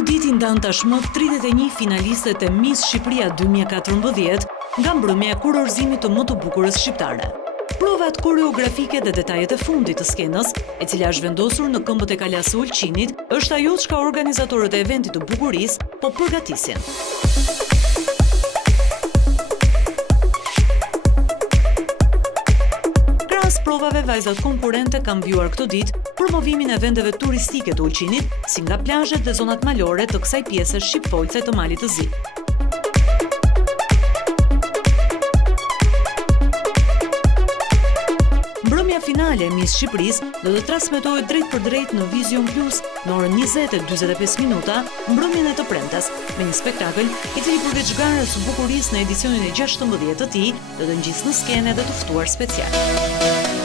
Auditi ndan tashmë 31 finalistët e Miss Shqipëria 2014 nga mbrëmja e kurorëzimit të më të bukurës shqiptare. Provat koreografike dhe detajet e fundit të skenës, e cila është vendosur në këmbët e Kalas së Ulqinit, është ajo çka organizatorët e eventit të bukurisë po përgatisin. Provave, vajzat konkurrente kanë vjuar këtë ditë promovimin e vendeve turistike të Ulqinit, si nga plazhet dhe zonat malore të kësaj pjese shqipfolce të Malit të Zi. Mbrëmja finale e Miss Shqipërisë do të transmetohet drejt për drejt në Vision Plus në orën 20:45 minuta mbrëmjen e të premtes, me një spektakël i cili përveç garës së bukurisë në edicionin e 16 të tij, do të ngjisë në skenë dhe të ftuar special.